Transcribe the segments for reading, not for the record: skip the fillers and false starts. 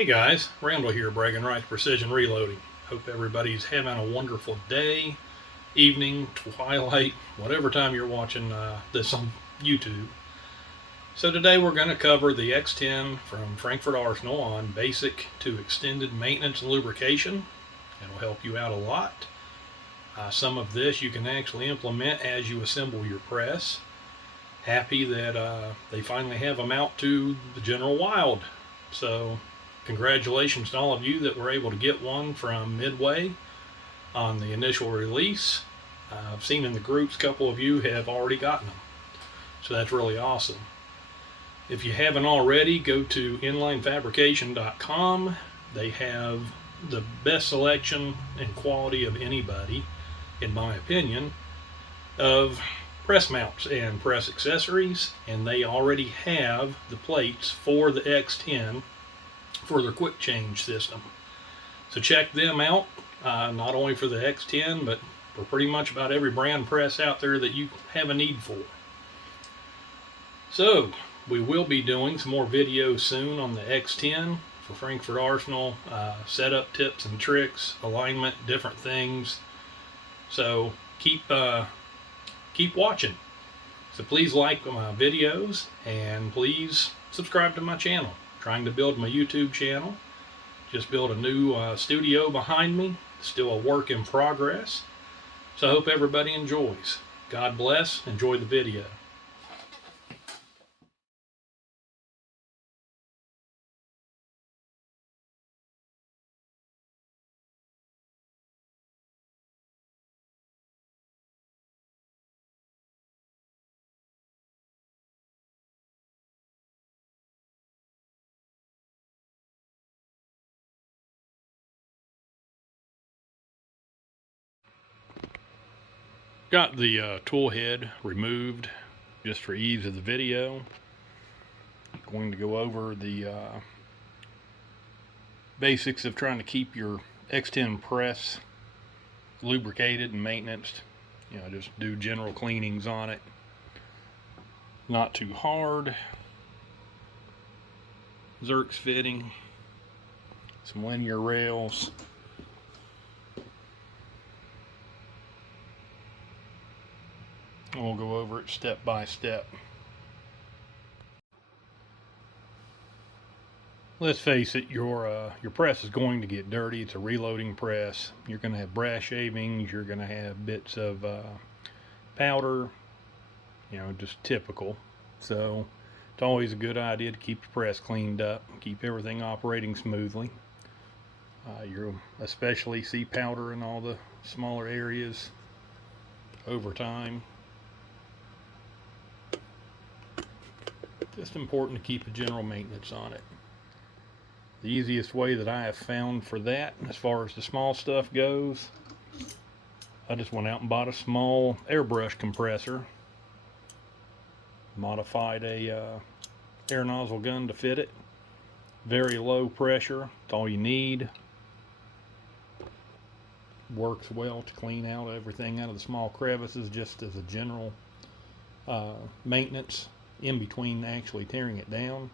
Hey guys, Randall here, bragging rights precision reloading. Hope everybody's having a wonderful day, evening, twilight, whatever time you're watching this on YouTube. So today we're going to cover the X-10 from Frankford Arsenal on basic to extended maintenance and lubrication. It'll help you out a lot. Some of this you can actually implement as you assemble your press. Happy that they finally have them out to the general wild. So congratulations to all of you that were able to get one from Midway on the initial release. I've seen in the groups a couple of you have already gotten them, so that's really awesome. If you haven't already, go to inlinefabrication.com. They have the best selection and quality of anybody, in my opinion, of press mounts and press accessories, and they already have the plates for the X-10 for their quick change system. So check them out, not only for the X-10, but for pretty much about every brand press out there that you have a need for. So we will be doing some more videos soon on the X-10 for Frankford Arsenal, setup tips and tricks, alignment, different things. So keep watching. So please like my videos and please subscribe to my channel. Trying to build my YouTube channel. Just built a new studio behind me. Still a work in progress. So I hope everybody enjoys. God bless. Enjoy the video. Got the tool head removed just for ease of the video. Going to go over the basics of trying to keep your X-10 press lubricated and maintained. Just do general cleanings on it. Not too hard. Zerks fitting. Some linear rails. And we'll go over it step by step. Let's face it, your press is going to get dirty. It's a reloading press. You're going to have brass shavings. You're going to have bits of powder. Just typical. So it's always a good idea to keep your press cleaned up, keep everything operating smoothly. You'll especially see powder in all the smaller areas over time. Just important to keep a general maintenance on it. The easiest way that I have found for that, as far as the small stuff goes, I just went out and bought a small airbrush compressor. Modified a air nozzle gun to fit it. Very low pressure, it's all you need. Works well to clean out everything out of the small crevices, just as a general maintenance in between actually tearing it down.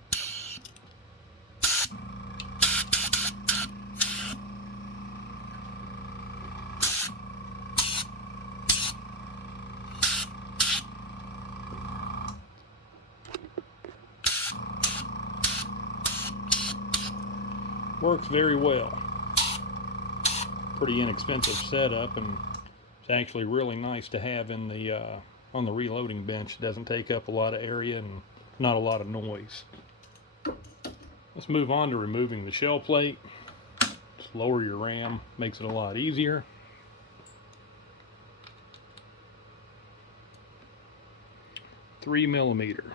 Works very well. Pretty inexpensive setup, and it's actually really nice to have in the on the reloading bench. It doesn't take up a lot of area and not a lot of noise. Let's move on to removing the shell plate. Just lower your ram, makes it a lot easier. Three millimeter.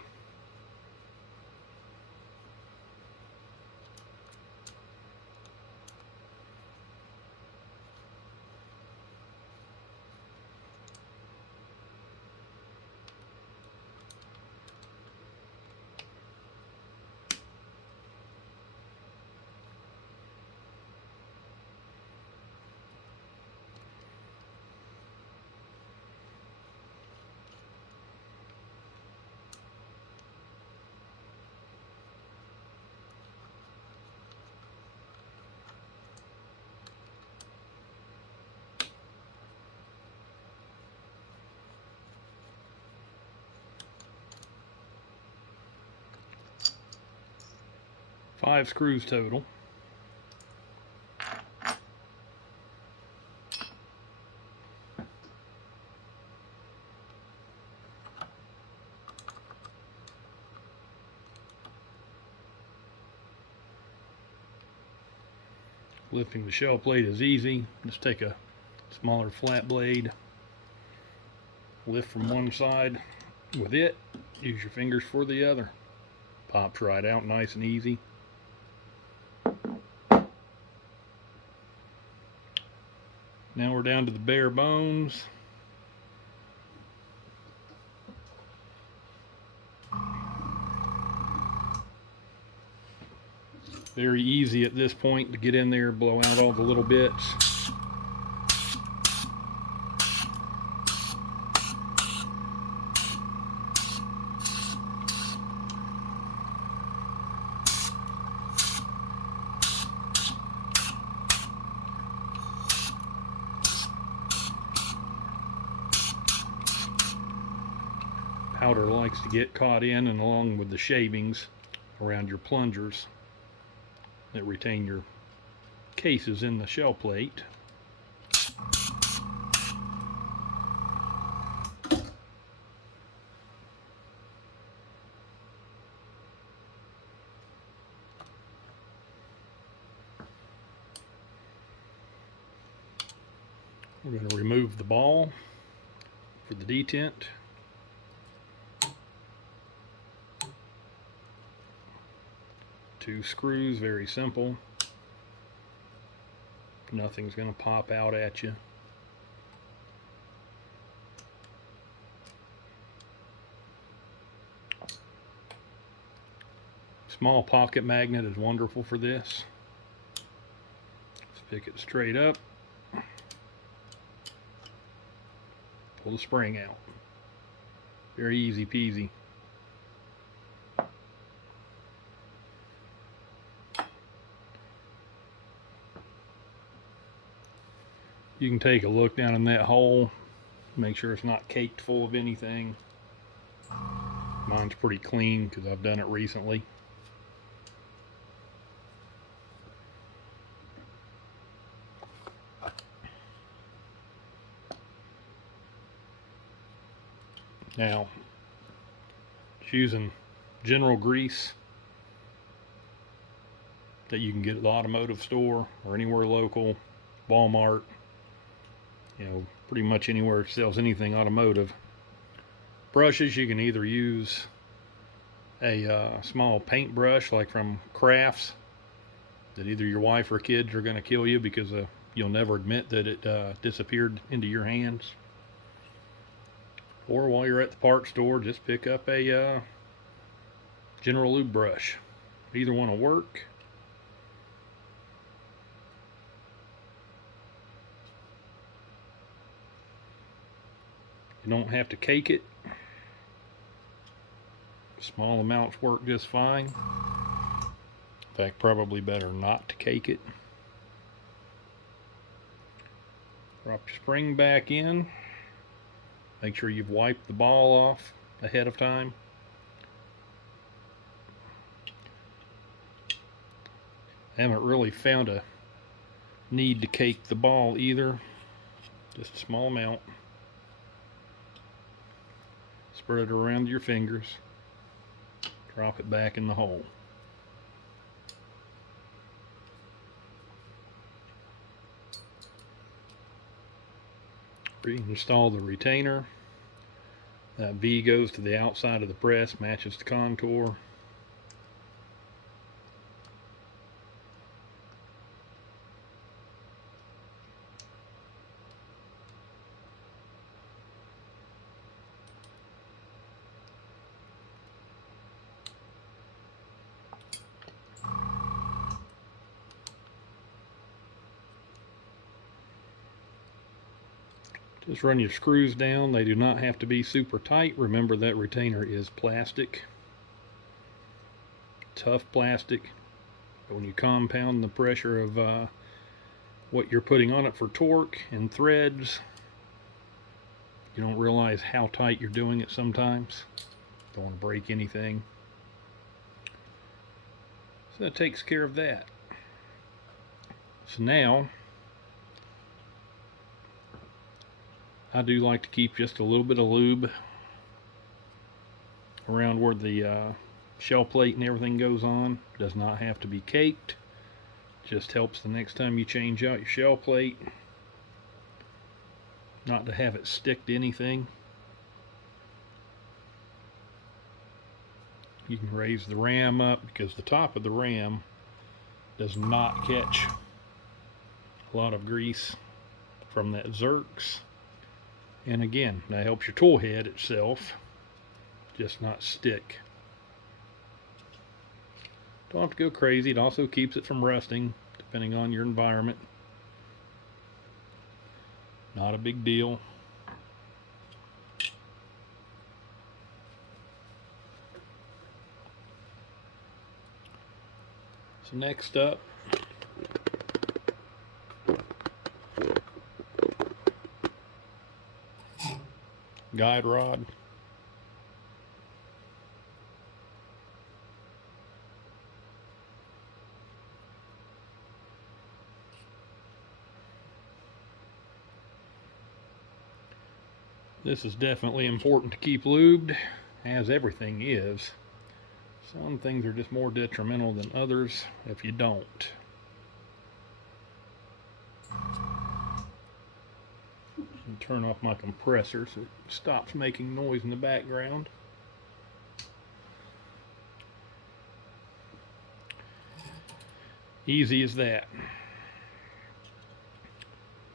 5 screws total. Lifting the shell plate is easy. Just take a smaller flat blade, lift from one side with it, use your fingers for the other. Pops right out nice and easy. Now we're down to the bare bones. Very easy at this point to get in there, blow out all the little bits. Powder likes to get caught in and along with the shavings around your plungers that retain your cases in the shell plate. We're going to remove the ball for the detent. Two screws, very simple. Nothing's going to pop out at you. Small pocket magnet is wonderful for this. Let's pick it straight up. Pull the spring out. Very easy peasy. You can take a look down in that hole, make sure it's not caked full of anything. Mine's pretty clean because I've done it recently. Now, just using general grease that you can get at the automotive store or anywhere local, Walmart, you know, pretty much anywhere that sells anything automotive. Brushes, you can either use a small paintbrush like from Crafts that either your wife or kids are going to kill you because you'll never admit that it disappeared into your hands. Or while you're at the parts store, just pick up a general lube brush. Either one will work. You don't have to cake it. Small amounts work just fine. In fact, probably better not to cake it. Drop your spring back in. Make sure you've wiped the ball off ahead of time. I haven't really found a need to cake the ball either. Just a small amount. Spread it around your fingers. Drop it back in the hole. Reinstall the retainer. That V goes to the outside of the press, matches the contour. Just run your screws down. They do not have to be super tight. Remember that retainer is plastic. Tough plastic. But when you compound the pressure of what you're putting on it for torque and threads, you don't realize how tight you're doing it sometimes. Don't want to break anything. So that takes care of that. So now I do like to keep just a little bit of lube around where the shell plate and everything goes on. Does not have to be caked. Just helps the next time you change out your shell plate not to have it stick to anything. You can raise the ram up because the top of the ram does not catch a lot of grease from that Zerks. And again, that helps your tool head itself just not stick. Don't have to go crazy. It also keeps it from rusting depending on your environment. Not a big deal. So next up, guide rod. This is definitely important to keep lubed, as everything is. Some things are just more detrimental than others if you don't. Turn off my compressor so it stops making noise in the background. Easy as that.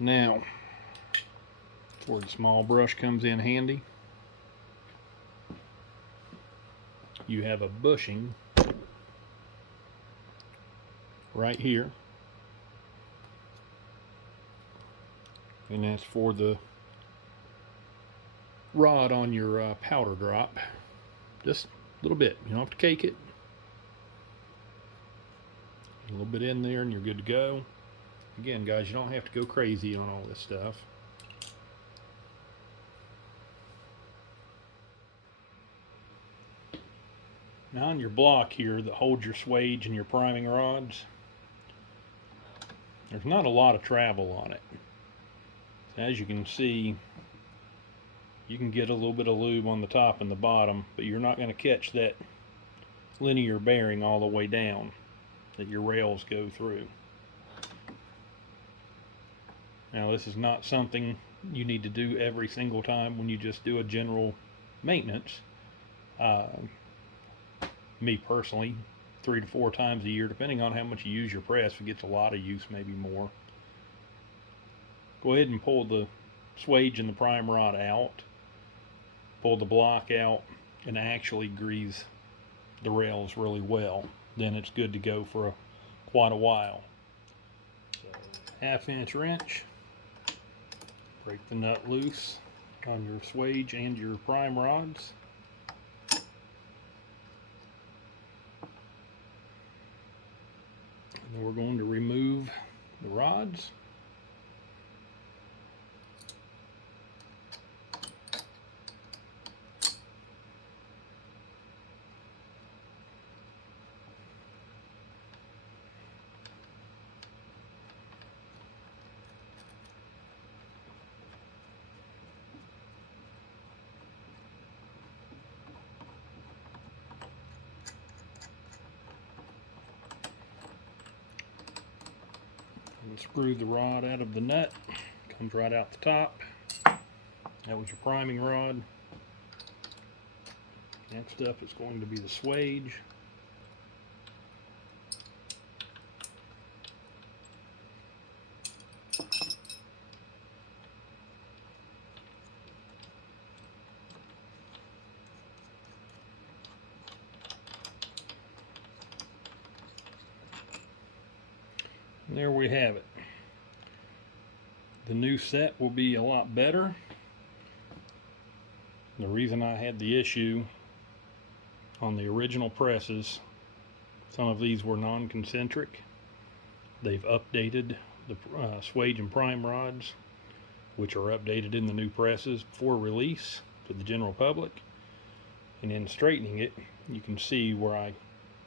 Now, that's where the small brush comes in handy. You have a bushing right here, and that's for the rod on your powder drop. Just a little bit. You don't have to cake it. A little bit in there and you're good to go. Again, guys, you don't have to go crazy on all this stuff. Now on your block here that holds your swage and your priming rods, there's not a lot of travel on it. As you can see, you can get a little bit of lube on the top and the bottom, but you're not going to catch that linear bearing all the way down that your rails go through. Now this is not something you need to do every single time when you just do a general maintenance. Me personally, 3 to 4 times a year, depending on how much you use your press. If it gets a lot of use, maybe more. Go ahead and pull the swage and the prime rod out, pull the block out, and actually grease the rails really well. Then it's good to go for quite a while. So, 1/2-inch wrench, break the nut loose on your swage and your prime rods. And then we're going to remove the rods. And screw the rod out of the nut. Comes right out the top. That was your priming rod. Next up is going to be the swage. And there we have it. The new set will be a lot better. The reason I had the issue on the original presses, some of these were non-concentric. They've updated the swage and prime rods, which are updated in the new presses for release to the general public. And in straightening it, you can see where I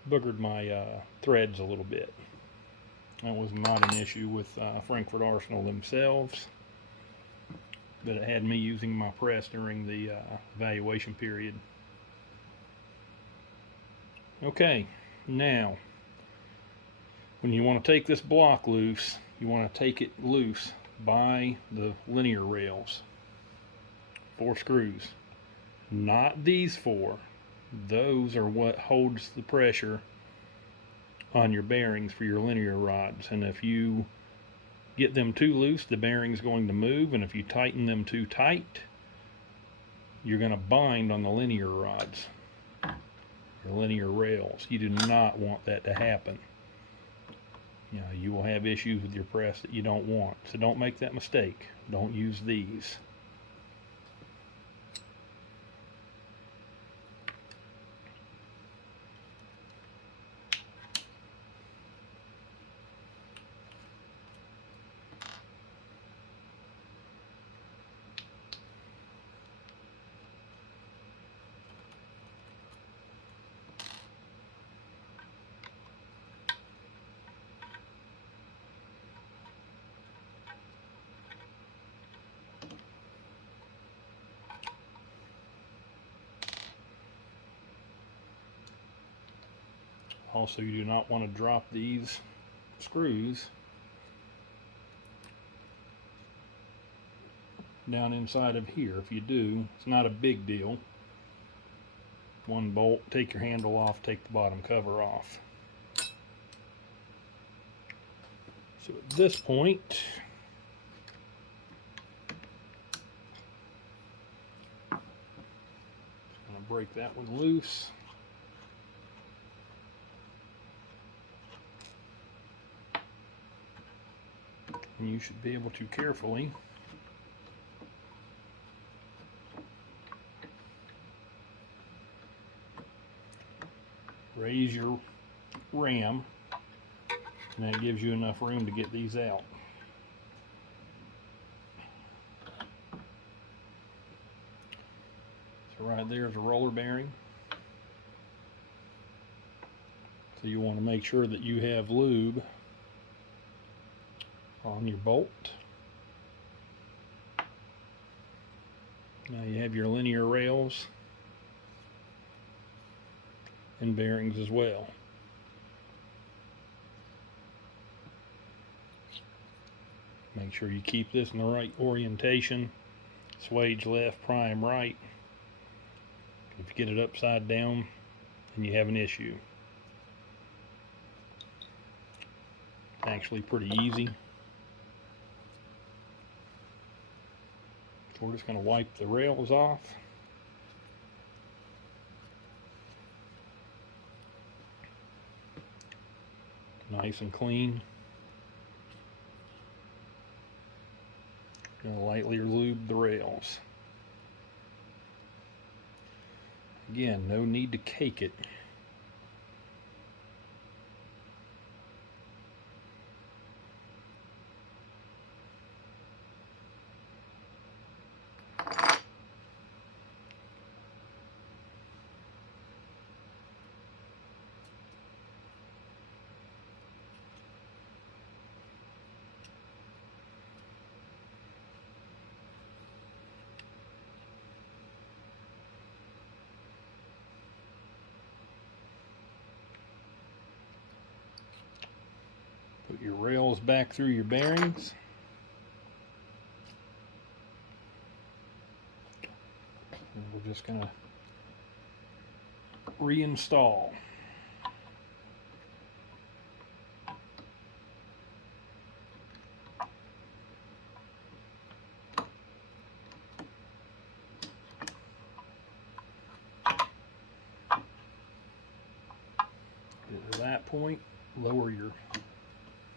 boogered my threads a little bit. That was not an issue with Frankford Arsenal themselves, but it had me using my press during the evaluation period. Okay, now when you want to take this block loose, you want to take it loose by the linear rails. 4 screws. Not these 4. Those are what holds the pressure on your bearings for your linear rods. And if you get them too loose, the bearing's going to move. And if you tighten them too tight, you're going to bind on the linear rods, your linear rails. You do not want that to happen. You know, you will have issues with your press that you don't want. So don't make that mistake. Don't use these. Also, you do not want to drop these screws down inside of here. If you do, it's not a big deal. One bolt, take your handle off, take the bottom cover off. So at this point, I'm going to break that one loose. And you should be able to carefully raise your ram, and that gives you enough room to get these out. So right there is a roller bearing. So you want to make sure that you have lube on your bolt. Now you have your linear rails and bearings as well. Make sure you keep this in the right orientation. Swage left, prime right. If you get it upside down, then you have an issue. It's actually pretty easy. We're just going to wipe the rails off. Nice and clean. Going to lightly lube the rails. Again, no need to cake it. Put your rails back through your bearings. And we're just going to reinstall. At that point, lower your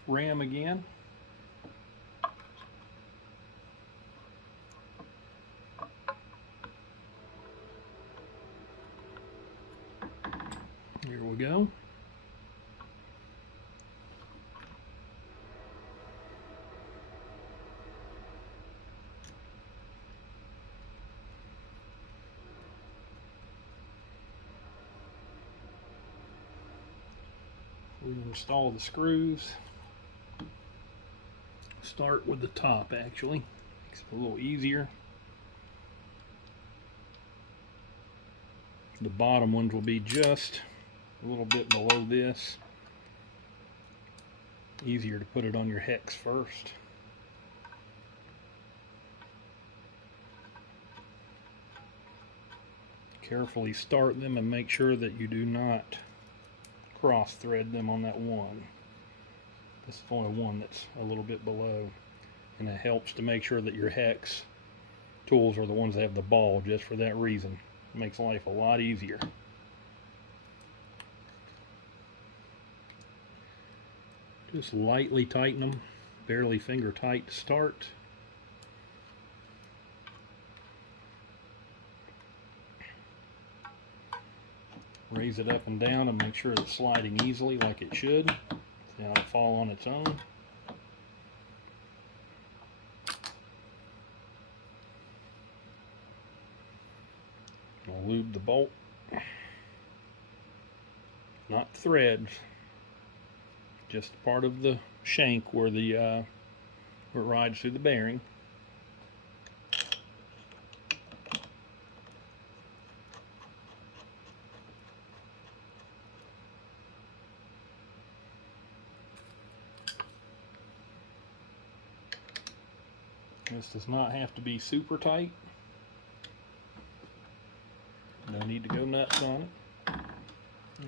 ram again. Here we go. Reinstall the screws. Start with the top, actually. Makes it a little easier. The bottom ones will be just a little bit below this. Easier to put it on your hex first. Carefully start them and make sure that you do not cross thread them on that one. This is only one that's a little bit below, and it helps to make sure that your hex tools are the ones that have the ball, just for that reason. It makes life a lot easier. Just lightly tighten them, barely finger tight to start. Raise it up and down and make sure it's sliding easily like it should. See how it'll fall on its own. I'll lube the bolt. Not threads, just part of the shank where it rides through the bearing. This does not have to be super tight. No need to go nuts on it.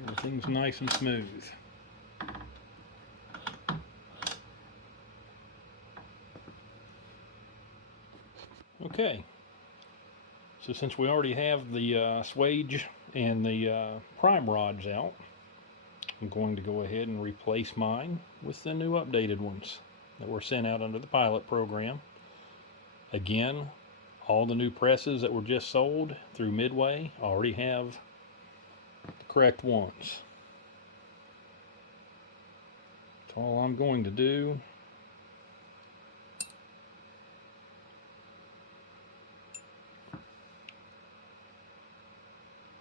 Everything's nice and smooth. Okay, so since we already have the swage and the prime rods out, I'm going to go ahead and replace mine with the new updated ones that were sent out under the pilot program. Again, all the new presses that were just sold through Midway already have the correct ones. That's all I'm going to do.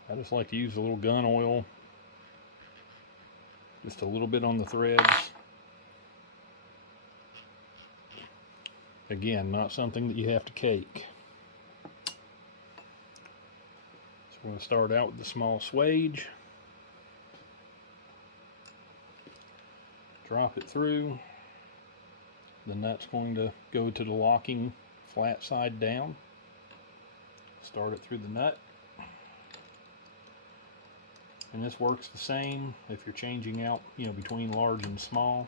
I just like to use a little gun oil, just a little bit on the threads. Again, not something that you have to cake. So we're going to start out with the small swage. Drop it through. The nut's going to go to the locking flat side down. Start it through the nut. And this works the same if you're changing out, between large and small.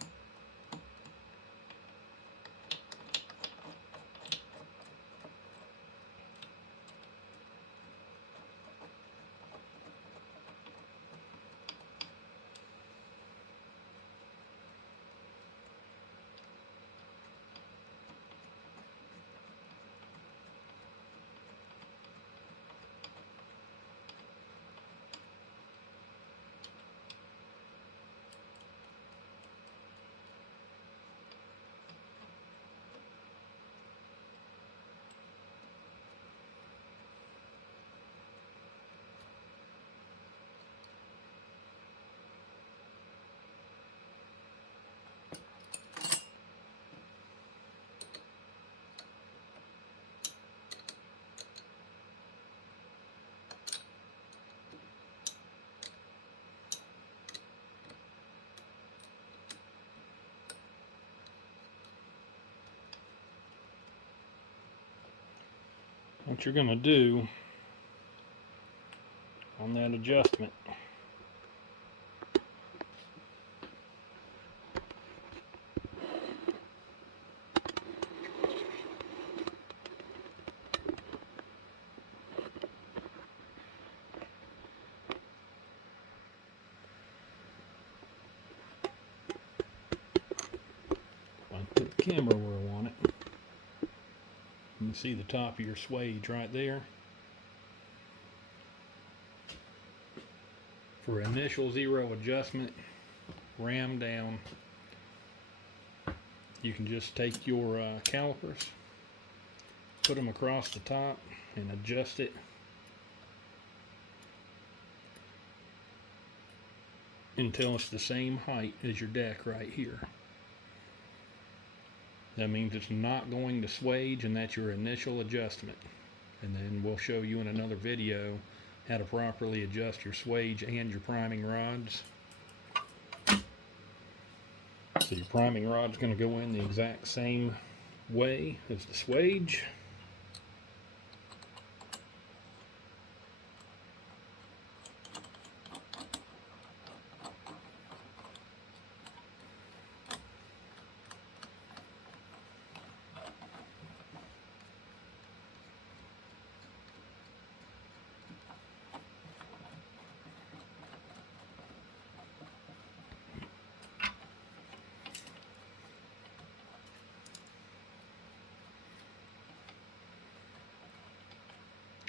What you're going to do on that adjustment, I put the camera where I want it. You can see the top of your swage right there. For initial zero adjustment, ram down, you can just take your calipers, put them across the top and adjust it. until it's the same height as your deck right here. That means it's not going to swage, and that's your initial adjustment. And then we'll show you in another video how to properly adjust your swage and your priming rods. So your priming rod's going to go in the exact same way as the swage.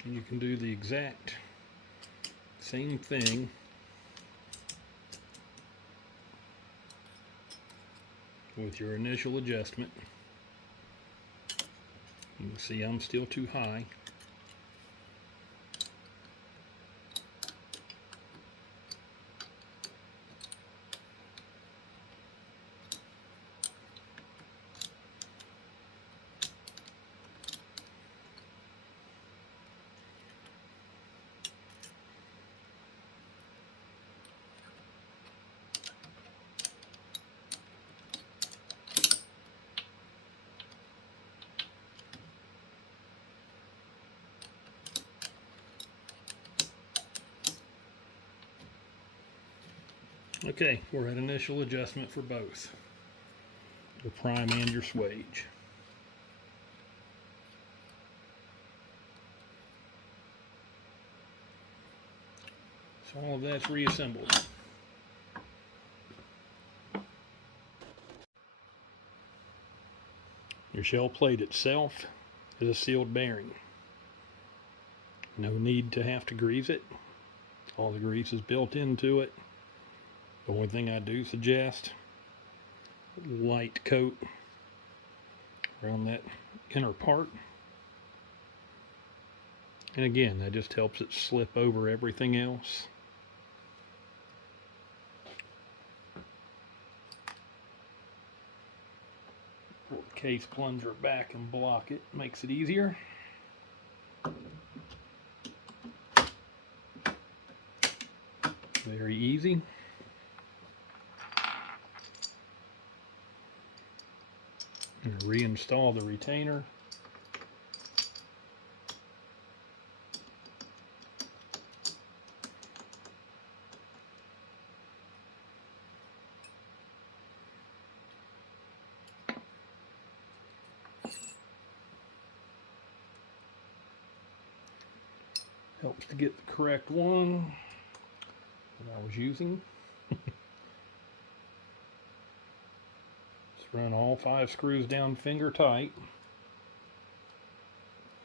And you can do the exact same thing with your initial adjustment. You can see I'm still too high. Okay, we're at initial adjustment for both, your prime and your swage. So all of that's reassembled. Your shell plate itself is a sealed bearing. No need to have to grease it. All the grease is built into it. The only thing I do suggest, a light coat around that inner part. And again, that just helps it slip over everything else. Pull the case plunger back and block it, makes it easier. Very easy. And reinstall the retainer. Helps to get the correct one that I was using. Run all 5 screws down finger tight,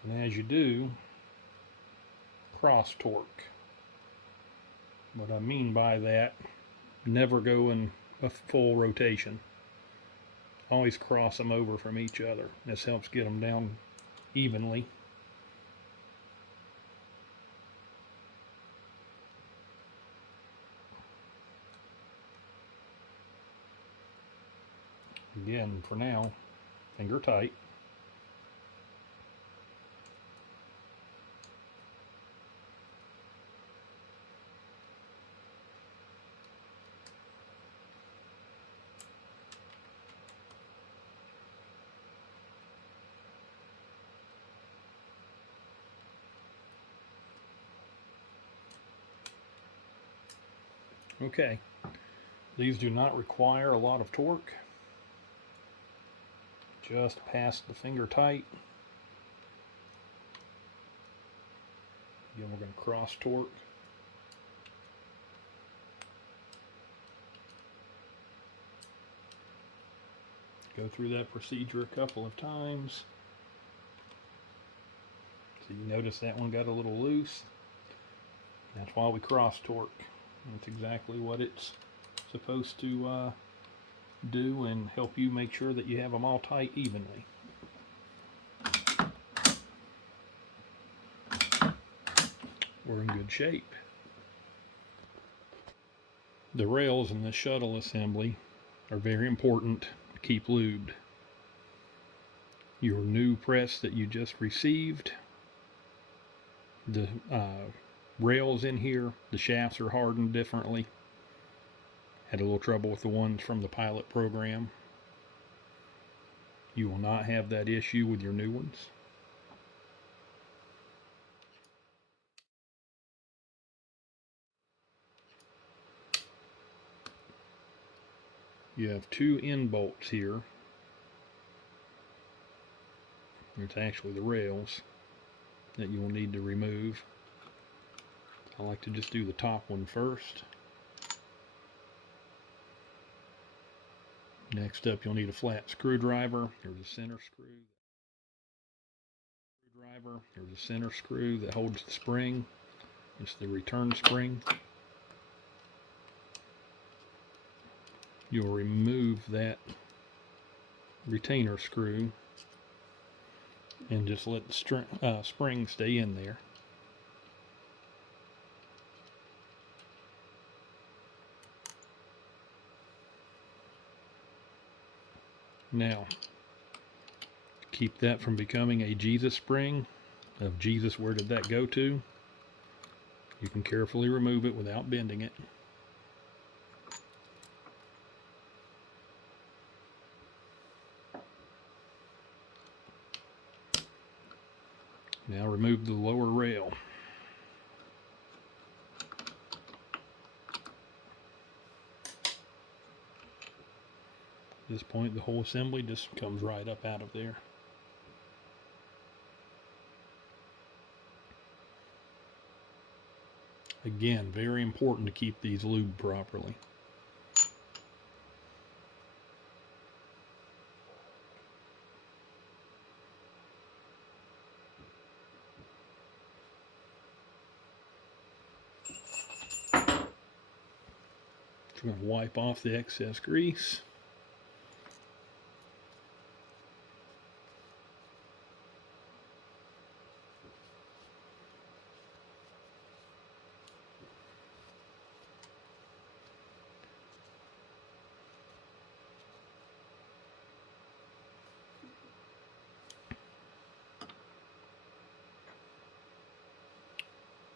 and as you do, cross torque. What I mean by that, never go in a full rotation. Always cross them over from each other. This helps get them down evenly. Again, for now, finger tight. Okay, these do not require a lot of torque. Just past the finger tight. Again, we're going to cross torque. Go through that procedure a couple of times. So you notice that one got a little loose. That's why we cross torque. That's exactly what it's supposed to do and help you make sure that you have them all tight evenly. We're in good shape. The rails in the shuttle assembly are very important to keep lubed. Your new press that you just received, the rails in here, the shafts are hardened differently. Had a little trouble with the ones from the pilot program. You will not have that issue with your new ones. You have two end bolts here. It's actually the rails that you will need to remove. I like to just do the top one first. Next up, you'll need a flat screwdriver. There's a center screw. There's a center screw that holds the spring. It's the return spring. You'll remove that retainer screw and just let the spring stay in there. Now, keep that from becoming a Jesus spring of Jesus, where did that go to? You can carefully remove it without bending it. Now remove the lower rail. At this point, the whole assembly just comes right up out of there. Again, very important to keep these lubed properly. We're going to wipe off the excess grease.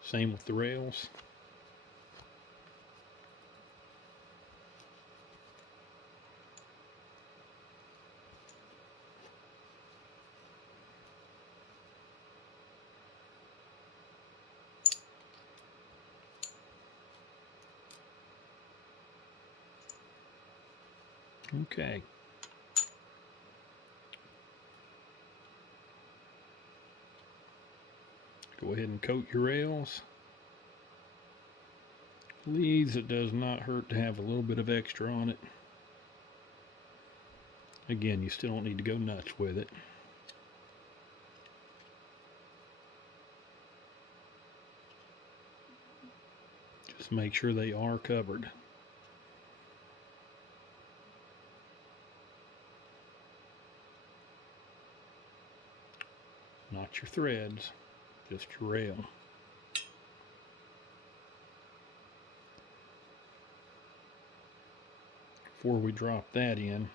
Same with the rails. Okay. Go ahead and coat your rails. Please, it does not hurt to have a little bit of extra on it. Again, you still don't need to go nuts with it. Just make sure they are covered. Not your threads, just your rail. Before we drop that in,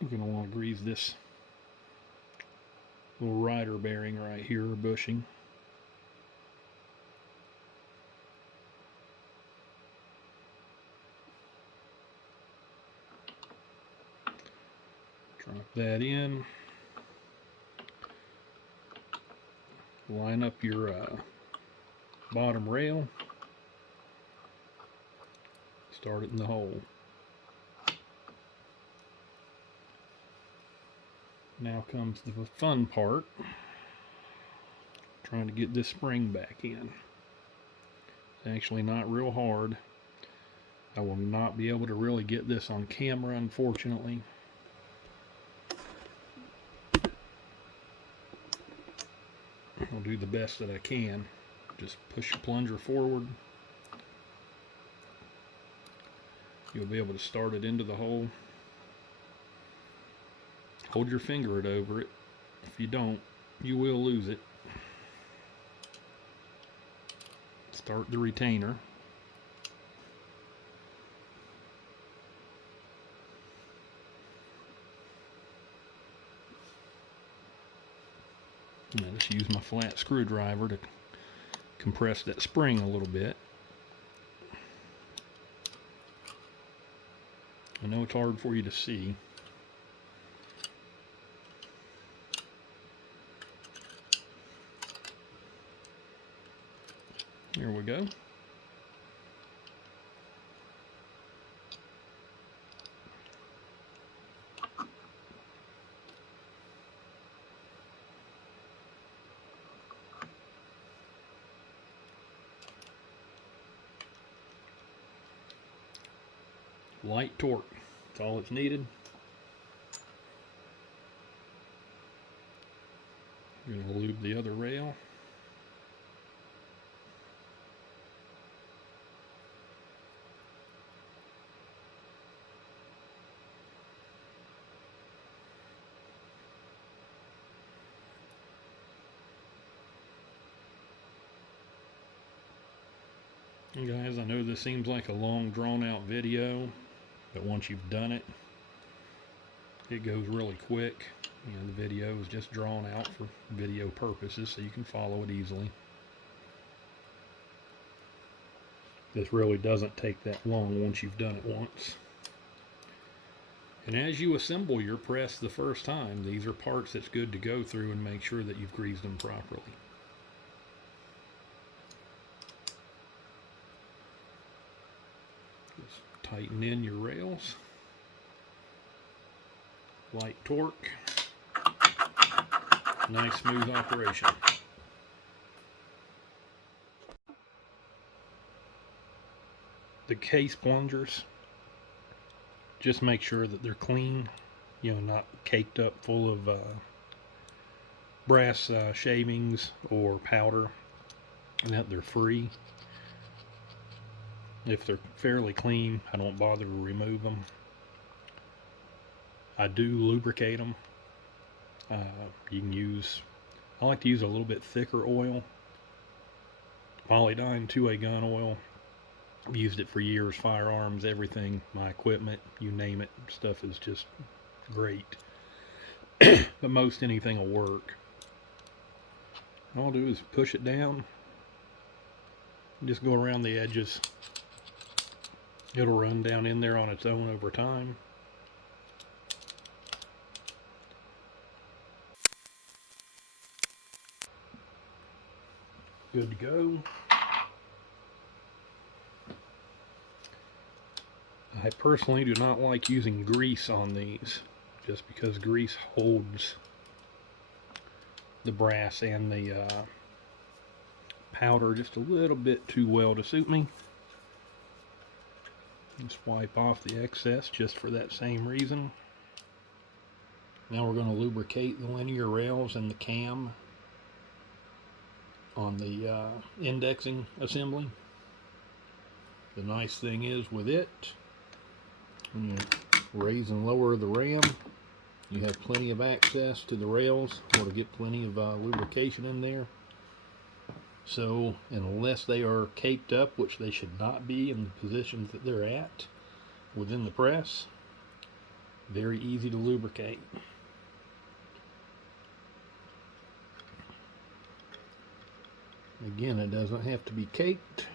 we're going to want to grease this little rider bearing right here, or bushing. Drop that in. Line up your bottom rail. Start it in the hole. Now comes the fun part. Trying to get this spring back in. It's actually not real hard. I will not be able to really get this on camera, unfortunately. I'll do the best that I can. Just push your plunger forward. You'll be able to start it into the hole. Hold your finger over it. If you don't, you will lose it. Start the retainer. just use my flat screwdriver to compress that spring a little bit. I know it's hard for you to see. Here we go. Light torque, that's all it's needed. I'm going to lube the other rail. And guys, I know this seems like a long drawn out video, but once you've done it, it goes really quick. You know, the video is just drawn out for video purposes so you can follow it easily. This really doesn't take that long once you've done it once. And as you assemble your press the first time, these are parts that's good to go through and make sure that you've greased them properly. Just tighten in your rails. Light torque. Nice smooth operation. The case plungers, just make sure that they're clean, you know, not caked up full of brass shavings or powder, and that they're free. If they're fairly clean, I don't bother to remove them. I do lubricate them. You can use, I like to use a little bit thicker oil, Polydyne 2A gun oil. I've used it for years, firearms, everything, my equipment, you name it, stuff is just great. But most anything will work. All I'll do is push it down, just go around the edges. It'll run down in there on its own over time. Good to go. I personally do not like using grease on these, just because grease holds the brass and the powder just a little bit too well to suit me. Just wipe off the excess just for that same reason. Now we're going to lubricate the linear rails and the cam on the indexing assembly. The nice thing is with it, when you raise and lower the ram, you have plenty of access to the rails or to get plenty of lubrication in there. So unless they are caked up, which they should not be in the positions that they're at within the press, very easy to lubricate. Again, it doesn't have to be caked.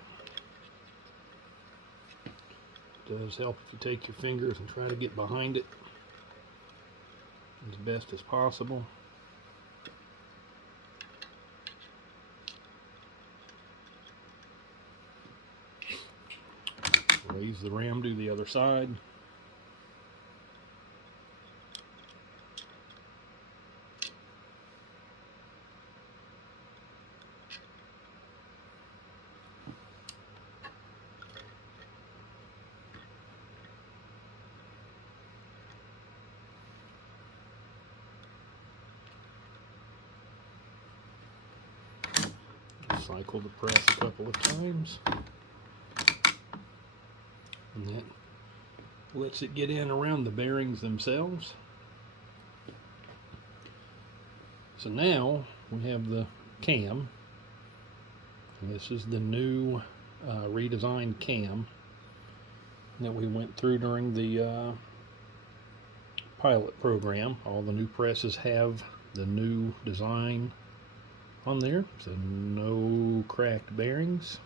It does help if you take your fingers and try to get behind it as best as possible. Raise the ram to the other side. Cycle the press a couple of times, and that lets it get in around the bearings themselves. So now we have the cam. This is the new redesigned cam that we went through during the pilot program. All the new presses have the new design on there, so no cracked bearings.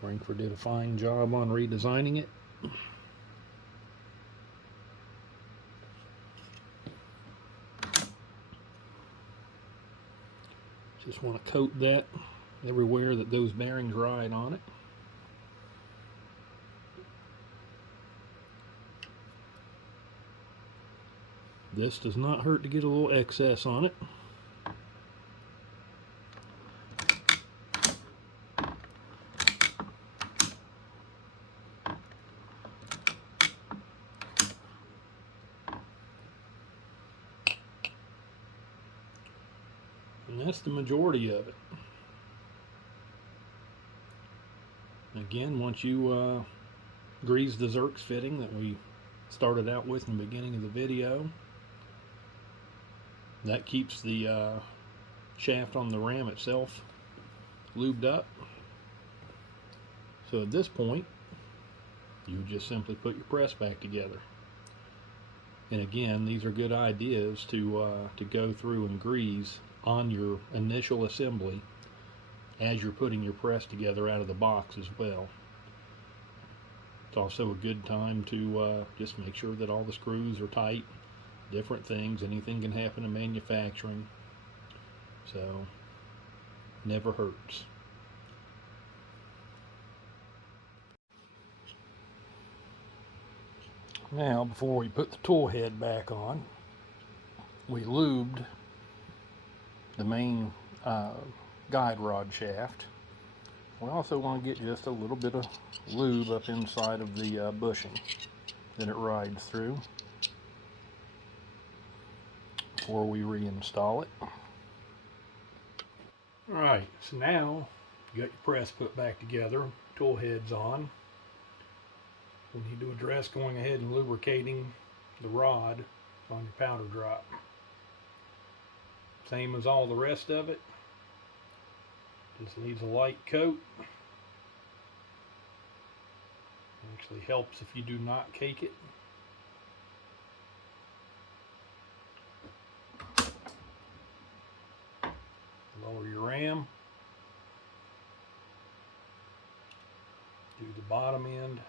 Frankford did a fine job on redesigning it. Just want to coat that everywhere that those bearings ride on it. This does not hurt to get a little excess on it. And that's the majority of it. Again, once you grease the Zerks fitting that we started out with in the beginning of the video, that keeps the shaft on the ram itself lubed up. So at this point, you would just simply put your press back together. And again, these are good ideas to go through and grease on your initial assembly as you're putting your press together out of the box as well. It's also a good time to just make sure that all the screws are tight. Different things, anything can happen in manufacturing, so never hurts. Now, before we put the tool head back on, we lubed the main guide rod shaft. We also want to get just a little bit of lube up inside of the bushing that it rides through before we reinstall it. Alright, so now you got your press put back together, tool heads on. We need to address going ahead and lubricating the rod on your powder drop. Same as all the rest of it, just needs a light coat. Actually helps if you do not cake it. Lower your ram, do the bottom end,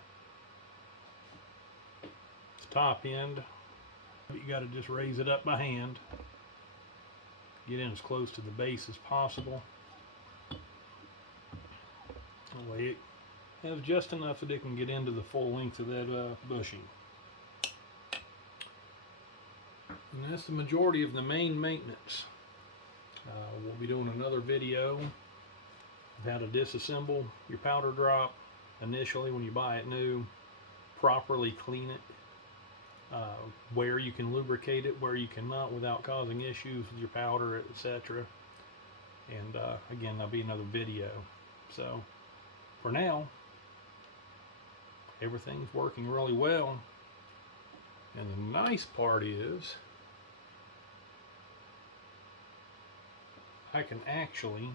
the top end. You got to just raise it up by hand, get in as close to the base as possible. That way it has just enough that it can get into the full length of that bushing. And that's the majority of the main maintenance. We'll be doing another video of how to disassemble your powder drop initially when you buy it new, properly clean it, where you can lubricate it, where you cannot without causing issues with your powder, etc. And again, that'll be another video. So for now, everything's working really well. And the nice part is I can actually,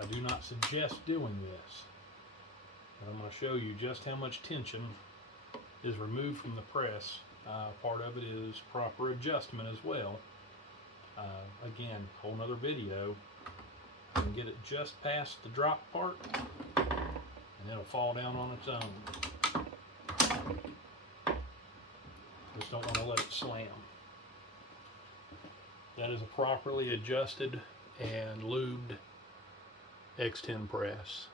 I do not suggest doing this. I'm going to show you just how much tension is removed from the press. Part of it is proper adjustment as well. Again, whole nother video. I can get it just past the drop part and it'll fall down on its own. Just don't want to let it slam. That is a properly adjusted and lubed X-10 press.